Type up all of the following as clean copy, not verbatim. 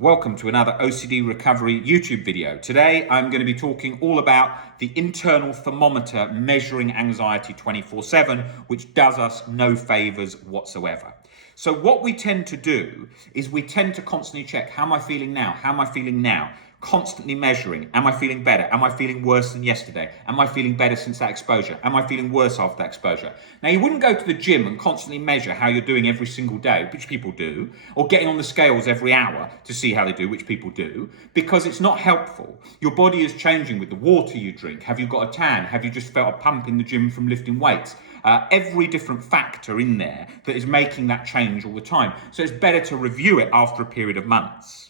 Welcome to another OCD Recovery YouTube video. Today I'm going to be talking all about the internal thermometer measuring anxiety 24/7, which does us no favors whatsoever. So what we tend to do is we tend to constantly check, how am I feeling now? How am I feeling now? Constantly measuring, am I feeling better? Am I feeling worse than yesterday? Am I feeling better since that exposure? Am I feeling worse after that exposure? Now, you wouldn't go to the gym and constantly measure how you're doing every single day, which people do, or getting on the scales every hour to see how they do, which people do, because it's not helpful. Your body is changing with the water you drink. Have you got a tan? Have you just felt a pump in the gym from lifting weights? Every different factor in there that is making that change all the time. So it's better to review it after a period of months.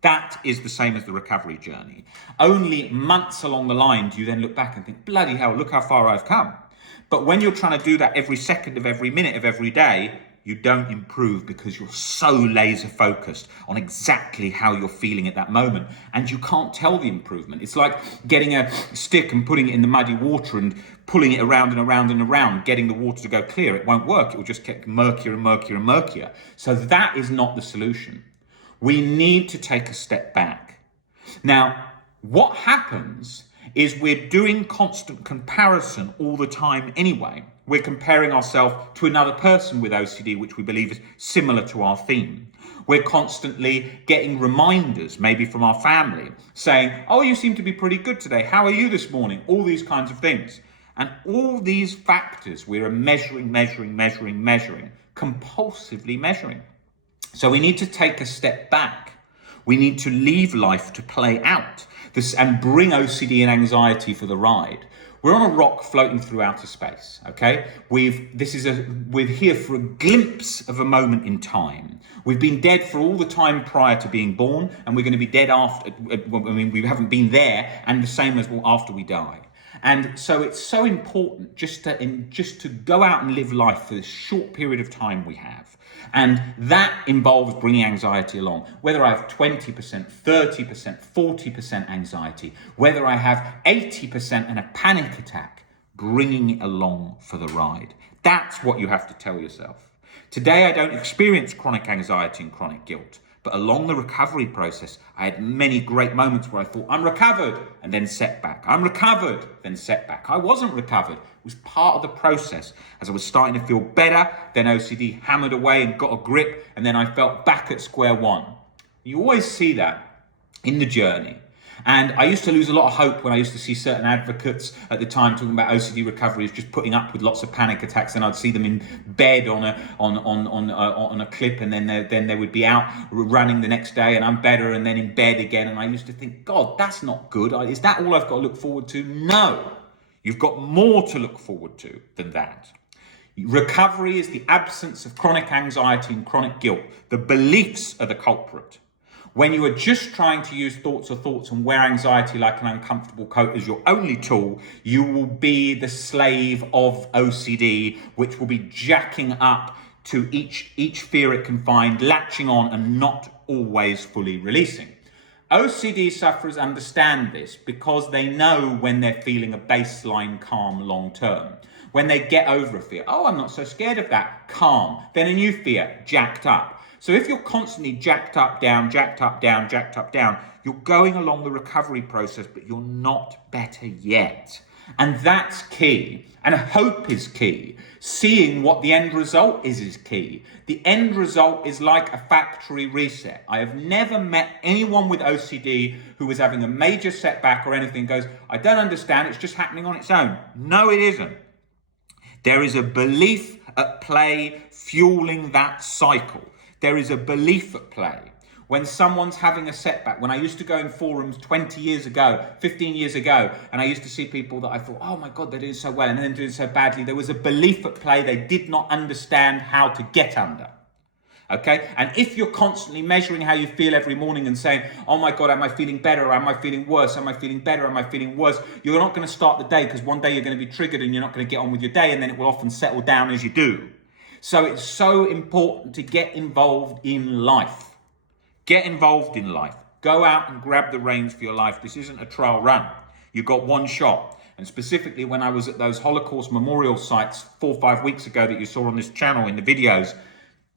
That is the same as the recovery journey. Only months along the line do you then look back and think, bloody hell, look how far I've come. But when you're trying to do that every second of every minute of every day, you don't improve because you're so laser focused on exactly how you're feeling at that moment. And you can't tell the improvement. It's like getting a stick and putting it in the muddy water and pulling it around and around and around, getting the water to go clear. It won't work. It will just get murkier and murkier and murkier. So that is not the solution. We need to take a step back. Now, what happens is we're doing constant comparison all the time anyway. We're comparing ourselves to another person with OCD, which we believe is similar to our theme. We're constantly getting reminders, maybe from our family, saying, oh, you seem to be pretty good today. How are you this morning? All these kinds of things. And all these factors we're measuring, compulsively measuring. So we need to take a step back. We need to leave life to play out this and bring OCD and anxiety for the ride. We're on a rock floating through outer space, okay? We're here for a glimpse of a moment in time. We've been dead for all the time prior to being born, and we're going to be dead after, we haven't been there, and the same as after we die. And so it's so important just to go out and live life for this short period of time we have. And that involves bringing anxiety along. Whether I have 20%, 30%, 40% anxiety, whether I have 80% and a panic attack, bringing it along for the ride. That's what you have to tell yourself. Today, I don't experience chronic anxiety and chronic guilt. But along the recovery process, I had many great moments where I thought, I'm recovered, and then setback. I'm recovered, then setback. I wasn't recovered. It was part of the process. As I was starting to feel better, then OCD hammered away and got a grip, and then I felt back at square one. You always see that in the journey. And I used to lose a lot of hope when I used to see certain advocates at the time talking about OCD recovery as just putting up with lots of panic attacks, and I'd see them in bed on a clip, and then they would be out running the next day, and I'm better, and then in bed again. And I used to think, God, that's not good. Is that all I've got to look forward to? No, you've got more to look forward to than that. Recovery is the absence of chronic anxiety and chronic guilt. The beliefs are the culprit. When you are just trying to use thoughts and wear anxiety like an uncomfortable coat as your only tool, you will be the slave of OCD, which will be jacking up to each fear it can find, latching on and not always fully releasing. OCD sufferers understand this because they know when they're feeling a baseline calm long term. When they get over a fear, oh, I'm not so scared of that, calm. Then a new fear, jacked up. So if you're constantly jacked up, down, you're going along the recovery process, but you're not better yet. And that's key. And hope is key. Seeing what the end result is key. The end result is like a factory reset. I have never met anyone with OCD who was having a major setback or anything goes, I don't understand, it's just happening on its own. No, it isn't. There is a belief at play fueling that cycle. There is a belief at play. When someone's having a setback, when I used to go in forums 20 years ago, 15 years ago, and I used to see people that I thought, oh my God, they're doing so well, and then doing so badly, there was a belief at play they did not understand how to get under. Okay? And if you're constantly measuring how you feel every morning and saying, oh my God, am I feeling better? Or am I feeling worse? Am I feeling better? Am I feeling worse? You're not going to start the day, because one day you're going to be triggered and you're not going to get on with your day, and then it will often settle down as you do. So it's so important to get involved in life. Get involved in life. Go out and grab the reins for your life. This isn't a trial run. You've got one shot. And specifically when I was at those Holocaust memorial sites 4 or 5 weeks ago that you saw on this channel in the videos,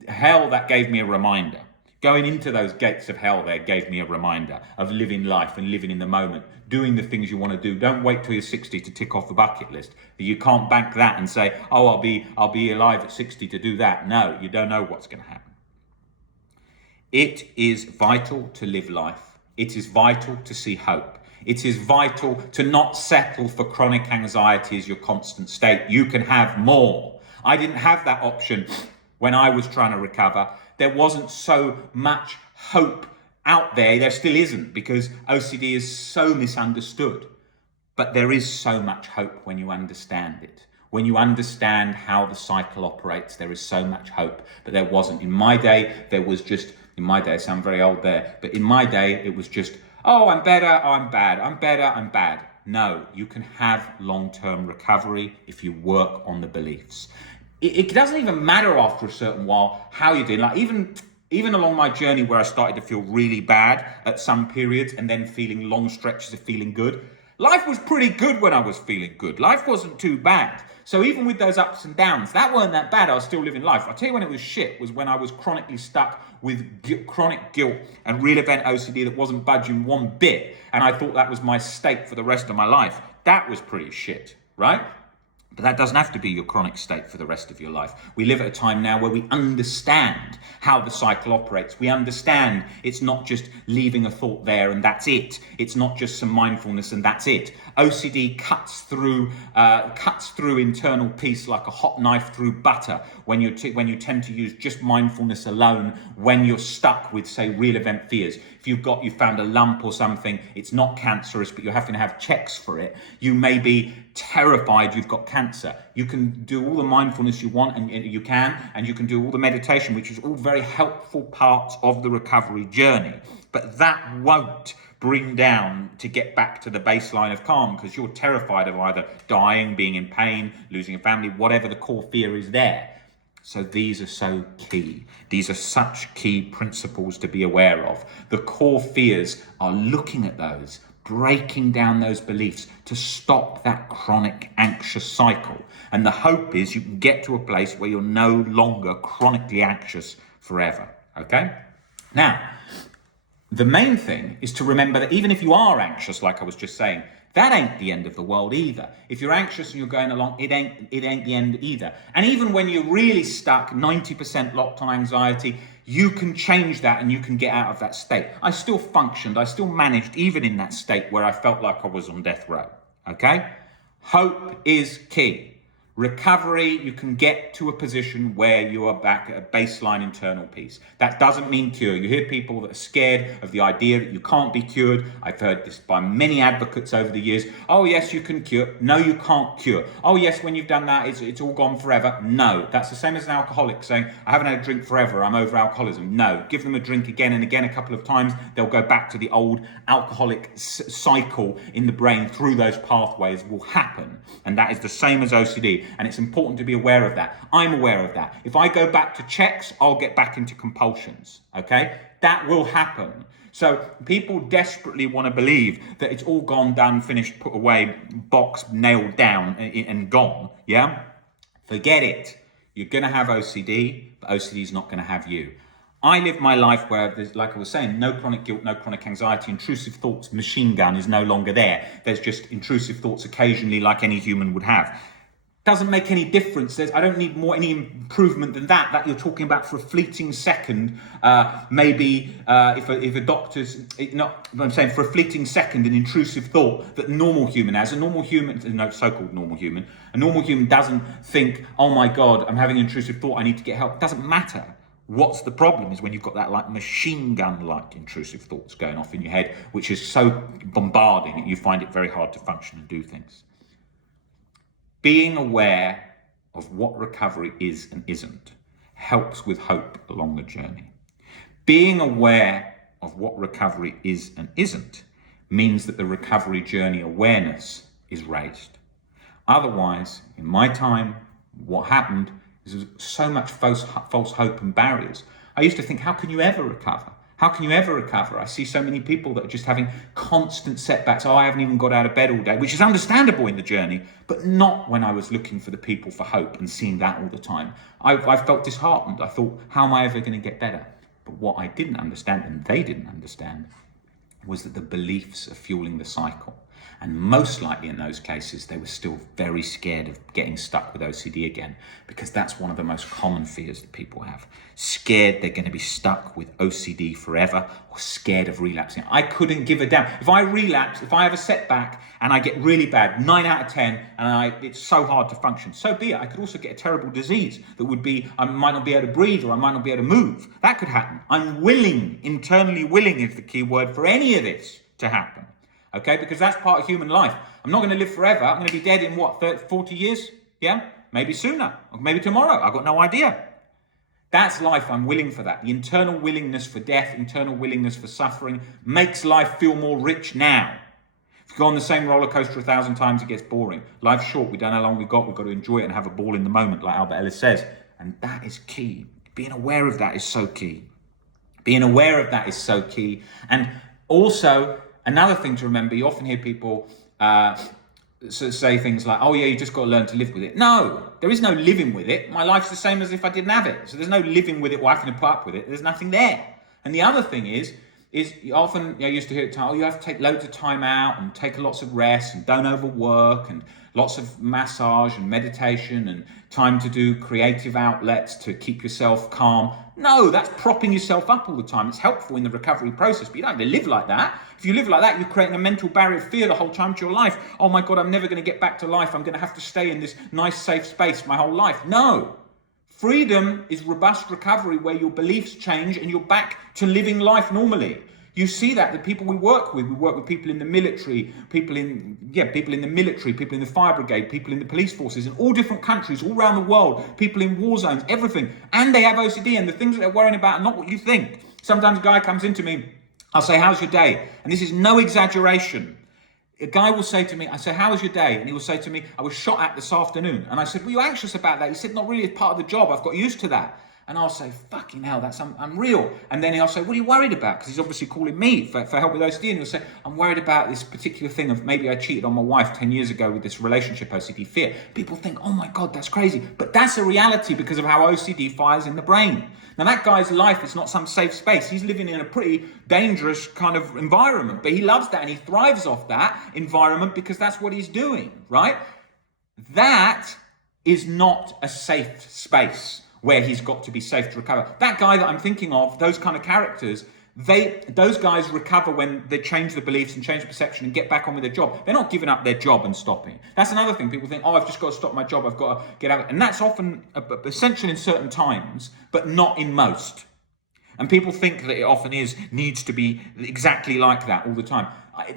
hell, that gave me a reminder. Going into those gates of hell there gave me a reminder of living life and living in the moment, doing the things you want to do. Don't wait till you're 60 to tick off the bucket list. You can't bank that and say, oh, I'll be alive at 60 to do that. No, you don't know what's going to happen. It is vital to live life. It is vital to see hope. It is vital to not settle for chronic anxiety as your constant state. You can have more. I didn't have that option when I was trying to recover. There wasn't so much hope out there. There still isn't, because OCD is so misunderstood. But there is so much hope when you understand it. When you understand how the cycle operates, there is so much hope. But there wasn't. In my day, I sound very old there, but in my day, it was just, oh, I'm better, oh, I'm bad, I'm better, I'm bad. No, you can have long-term recovery if you work on the beliefs. It doesn't even matter after a certain while how you're doing. Like even along my journey where I started to feel really bad at some periods and then feeling long stretches of feeling good, life was pretty good when I was feeling good. Life wasn't too bad. So even with those ups and downs, that weren't that bad. I was still living life. I'll tell you when it was shit was when I was chronically stuck with chronic guilt and real event OCD that wasn't budging one bit. And I thought that was my state for the rest of my life. That was pretty shit, right? But that doesn't have to be your chronic state for the rest of your life. We live at a time now where we understand how the cycle operates. We understand it's not just leaving a thought there and that's it. It's not just some mindfulness and that's it. OCD cuts through internal peace like a hot knife through butter when you tend to use just mindfulness alone when you're stuck with, say, real event fears. If you found a lump or something, it's not cancerous, but you're having to have checks for it. You may be terrified you've got cancer. You can do all the mindfulness you want, and you can do all the meditation, which is all very helpful parts of the recovery journey. But that won't bring down to get back to the baseline of calm, because you're terrified of either dying, being in pain, losing a family, whatever the core fear is there. So these are so key. These are such key principles to be aware of. The core fears are looking at those, breaking down those beliefs to stop that chronic anxious cycle. And the hope is you can get to a place where you're no longer chronically anxious forever. Okay? Now, the main thing is to remember that even if you are anxious, like I was just saying, that ain't the end of the world either. If you're anxious and you're going along, it ain't the end either. And even when you're really stuck, 90% locked on anxiety, you can change that and you can get out of that state. I still functioned, I still managed even in that state where I felt like I was on death row, okay? Hope is key. Recovery, you can get to a position where you are back at a baseline internal peace. That doesn't mean cure. You hear people that are scared of the idea that you can't be cured. I've heard this by many advocates over the years. Oh, yes, you can cure. No, you can't cure. Oh, yes, when you've done that, it's all gone forever. No, that's the same as an alcoholic saying, I haven't had a drink forever, I'm over alcoholism. No, give them a drink again and again a couple of times. They'll go back to the old alcoholic cycle in the brain through those pathways will happen. And that is the same as OCD. And it's important to be aware of that. I'm aware of that. If I go back to checks, I'll get back into compulsions, okay? That will happen. So people desperately want to believe that it's all gone, done, finished, put away, box, nailed down and gone, yeah? Forget it. You're going to have OCD, but OCD is not going to have you. I live my life where there's, like I was saying, no chronic guilt, no chronic anxiety, intrusive thoughts, machine gun is no longer there. There's just intrusive thoughts occasionally like any human would have. Doesn't make any difference. I don't need any improvement than that you're talking about for a fleeting second. Maybe if a doctor's, I'm saying for a fleeting second, an intrusive thought that a normal human has. So-called normal human. A normal human doesn't think, oh my God, I'm having an intrusive thought, I need to get help. It doesn't matter. What's the problem is when you've got that like machine gun-like intrusive thoughts going off in your head, which is so bombarding, you find it very hard to function and do things. Being aware of what recovery is and isn't helps with hope along the journey. Being aware of what recovery is and isn't means that the recovery journey awareness is raised. Otherwise, in my time, what happened is there was so much false hope and barriers. I used to think, how can you ever recover? How can you ever recover? I see so many people that are just having constant setbacks. Oh, I haven't even got out of bed all day, which is understandable in the journey, but not when I was looking for the people for hope and seeing that all the time. I felt disheartened. I thought, how am I ever going to get better? But But what I didn't understand, and they didn't understand, was that the beliefs are fueling the cycle. And most likely in those cases, they were still very scared of getting stuck with OCD again, because that's one of the most common fears that people have. Scared they're going to be stuck with OCD forever, or scared of relapsing. I couldn't give a damn. If I relapse, if I have a setback and I get really bad, 9 out of 10, and it's so hard to function, so be it. I could also get a terrible disease that would be, I might not be able to breathe, or I might not be able to move. That could happen. I'm willing, internally willing is the key word, for any of this to happen. Okay, because that's part of human life. I'm not going to live forever. I'm going to be dead in what, 30, 40 years? Yeah, maybe sooner, or maybe tomorrow. I've got no idea. That's life. I'm willing for that. The internal willingness for death, internal willingness for suffering makes life feel more rich now. If you go on the same roller coaster 1,000 times, it gets boring. Life's short. We don't know how long we've got. We've got to enjoy it and have a ball in the moment, like Albert Ellis says. And that is key. Being aware of that is so key. Being aware of that is so key. And also, another thing to remember, you often hear people say things like, oh yeah, you just got to learn to live with it. No, there is no living with it. My life's the same as if I didn't have it. So there's no living with it or having to put up with it. There's nothing there. And the other thing is often I used to hear it, oh, you have to take loads of time out and take lots of rest and don't overwork and lots of massage and meditation and time to do creative outlets to keep yourself calm. No, that's propping yourself up all the time. It's helpful in the recovery process, but you don't have to live like that. If you live like that, you're creating a mental barrier of fear the whole time to your life. Oh my God, I'm never going to get back to life. I'm going to have to stay in this nice, safe space my whole life. No. Freedom is robust recovery where your beliefs change and you're back to living life normally. You see that the people we work with people in the military, people in the military, people in the fire brigade, people in the police forces in all different countries, all around the world, people in war zones, everything. And they have OCD, and the things that they're worrying about are not what you think. Sometimes a guy comes into me, I'll say, how's your day? And this is no exaggeration. A guy will say to me, I say, how was your day? And he will say to me, I was shot at this afternoon. And I said, were you anxious about that? He said, not really, it's part of the job. I've got used to that. And I'll say, fucking hell, that's unreal. And then he'll say, what are you worried about? Because he's obviously calling me for help with OCD. And he'll say, I'm worried about this particular thing of maybe I cheated on my wife 10 years ago with this relationship OCD fear. People think, oh my God, that's crazy. But that's a reality because of how OCD fires in the brain. Now that guy's life is not some safe space. He's living in a pretty dangerous kind of environment, but he loves that and he thrives off that environment because that's what he's doing, right? That is not a safe space where he's got to be safe to recover. That guy that I'm thinking of, those kind of characters, those guys recover when they change the beliefs and change the perception and get back on with their job. They're not giving up their job and stopping. That's another thing. People think, oh, I've just got to stop my job. I've got to get out. And that's often essential in certain times, but not in most. And people think that it often needs to be exactly like that all the time.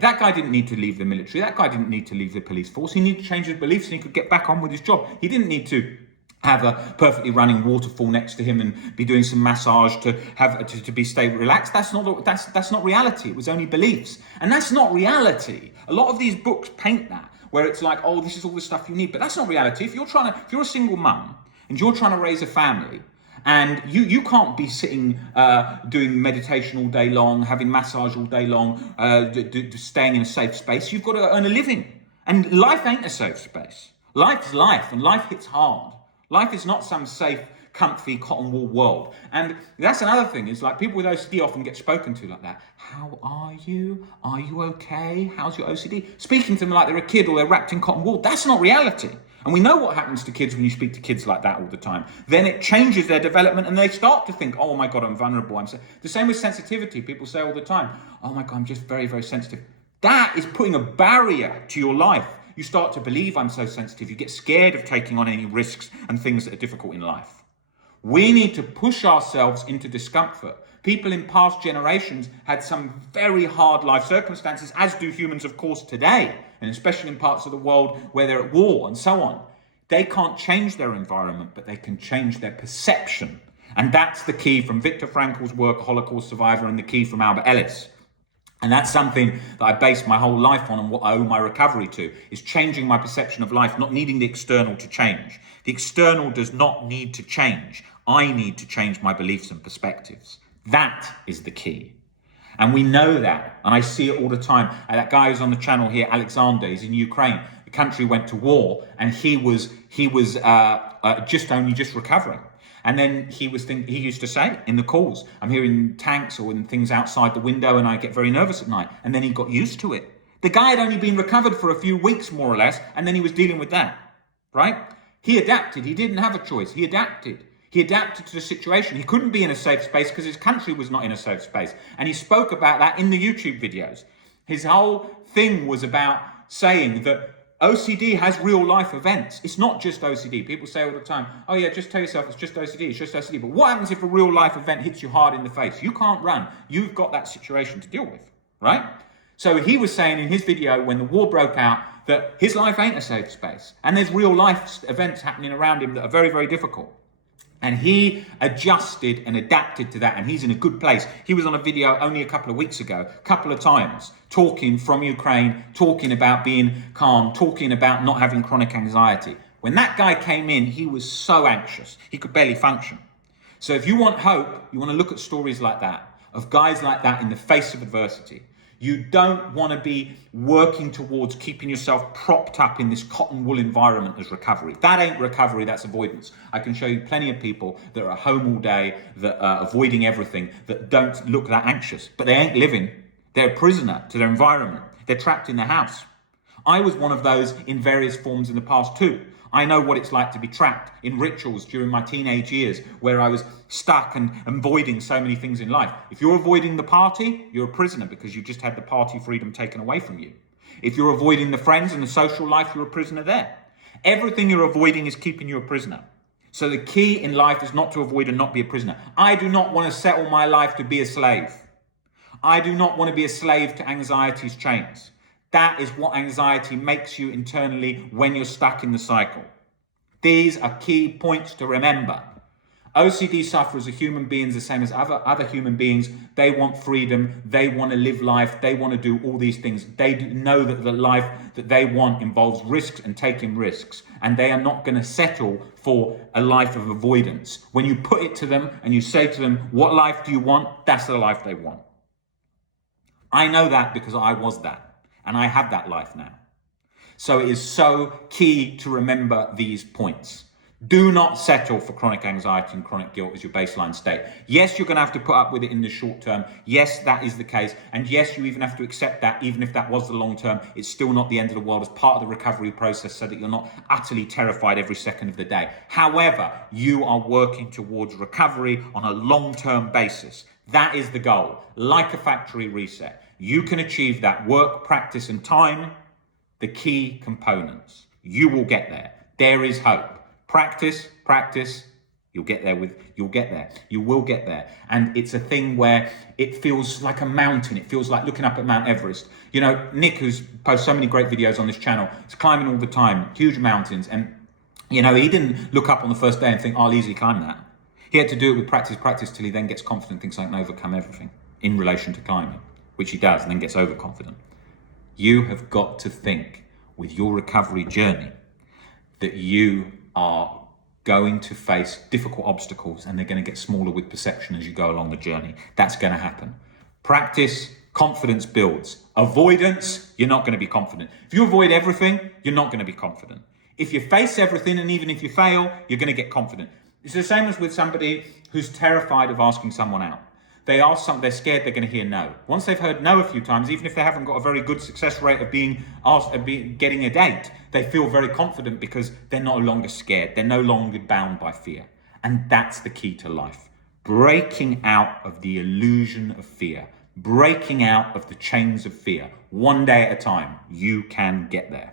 That guy didn't need to leave the military. That guy didn't need to leave the police force. He needed to change his beliefs and he could get back on with his job. He didn't need to have a perfectly running waterfall next to him and be doing some massage to be stay relaxed. That's not reality. It was only beliefs, and that's not reality. A lot of these books paint that, where it's like, oh, this is all the stuff you need, but that's not reality. If you're a single mum and you're trying to raise a family, and you can't be sitting doing meditation all day long, having massage all day long, staying in a safe space. You've got to earn a living, and life ain't a safe space. Life's life, and life hits hard. Life is not some safe, comfy, cotton wool world. And that's another thing, is like people with OCD often get spoken to like that. How are you? Are you okay? How's your OCD? Speaking to them like they're a kid or they're wrapped in cotton wool. That's not reality. And we know what happens to kids when you speak to kids like that all the time. Then it changes their development and they start to think, oh my God, I'm vulnerable. The same with sensitivity. People say all the time, oh my God, I'm just very, very sensitive. That is putting a barrier to your life. You start to believe I'm so sensitive. You get scared of taking on any risks and things that are difficult in life. We need to push ourselves into discomfort. People in past generations had some very hard life circumstances, as do humans, of course, today, and especially in parts of the world where they're at war and so on. They can't change their environment, but they can change their perception. And that's the key from Viktor Frankl's work, Holocaust Survivor, and the key from Albert Ellis. And that's something that I base my whole life on and what I owe my recovery to, is changing my perception of life, not needing the external to change. The external does not need to change. I need to change my beliefs and perspectives. That is the key. And we know that. And I see it all the time. And that guy who's on the channel here, Alexander, he's in Ukraine. The country went to war and he was just recovering. And then he used to say in the calls, I'm hearing tanks or in things outside the window and I get very nervous at night. And then he got used to it. The guy had only been recovered for a few weeks, more or less, and then he was dealing with that, right? He adapted. He didn't have a choice. He adapted. He adapted to the situation. He couldn't be in a safe space because his country was not in a safe space. And he spoke about that in the YouTube videos. His whole thing was about saying that OCD has real life events. It's not just OCD. People say all the time, oh yeah, just tell yourself it's just OCD, it's just OCD. But what happens if a real life event hits you hard in the face? You can't run. You've got that situation to deal with, right? So he was saying in his video when the war broke out that his life ain't a safe space. And there's real life events happening around him that are very, very difficult. And he adjusted and adapted to that, and he's in a good place. He was on a video only a couple of weeks ago, a couple of times, talking from Ukraine, talking about being calm, talking about not having chronic anxiety. When that guy came in, he was so anxious, he could barely function. So if you want hope, you want to look at stories like that, of guys like that in the face of adversity. You don't want to be working towards keeping yourself propped up in this cotton wool environment as recovery. That ain't recovery, that's avoidance. I can show you plenty of people that are at home all day, that are avoiding everything, that don't look that anxious, but they ain't living. They're a prisoner to their environment. They're trapped in their house. I was one of those in various forms in the past too. I know what it's like to be trapped in rituals during my teenage years where I was stuck and avoiding so many things in life. If you're avoiding the party, you're a prisoner because you just had the party freedom taken away from you. If you're avoiding the friends and the social life, you're a prisoner there. Everything you're avoiding is keeping you a prisoner. So the key in life is not to avoid and not be a prisoner. I do not want to settle my life to be a slave. I do not want to be a slave to anxiety's chains. That is what anxiety makes you internally when you're stuck in the cycle. These are key points to remember. OCD sufferers are human beings the same as other human beings. They want freedom. They want to live life. They want to do all these things. They know that the life that they want involves risks and taking risks. And they are not going to settle for a life of avoidance. When you put it to them and you say to them, what life do you want? That's the life they want. I know that because I was that. And I have that life now. So it is so key to remember these points. Do not settle for chronic anxiety and chronic guilt as your baseline state. Yes, you're going to have to put up with it in the short term. Yes, that is the case. And yes, you even have to accept that even if that was the long term, it's still not the end of the world as part of the recovery process so that you're not utterly terrified every second of the day. However, you are working towards recovery on a long-term basis. That is the goal, like a factory reset. You can achieve that. Work, practice, and time, the key components. You will get there. There is hope. Practice, you'll get there. You will get there. And it's a thing where it feels like a mountain. It feels like looking up at Mount Everest. You know, Nick, who's posted so many great videos on this channel, is climbing all the time, huge mountains. And, you know, he didn't look up on the first day and think, I'll easily climb that. He had to do it with practice till he then gets confident, thinks I can overcome everything in relation to climbing, which he does and then gets overconfident. You have got to think with your recovery journey that you are going to face difficult obstacles and they're going to get smaller with perception as you go along the journey. That's going to happen. Practice, confidence builds. Avoidance, you're not going to be confident. If you avoid everything, you're not going to be confident. If you face everything and even if you fail, you're going to get confident. It's the same as with somebody who's terrified of asking someone out. They ask something, they're scared they're going to hear no. Once they've heard no a few times, even if they haven't got a very good success rate of being asked, getting a date, they feel very confident because they're no longer scared. They're no longer bound by fear. And that's the key to life. Breaking out of the illusion of fear. Breaking out of the chains of fear. One day at a time, you can get there.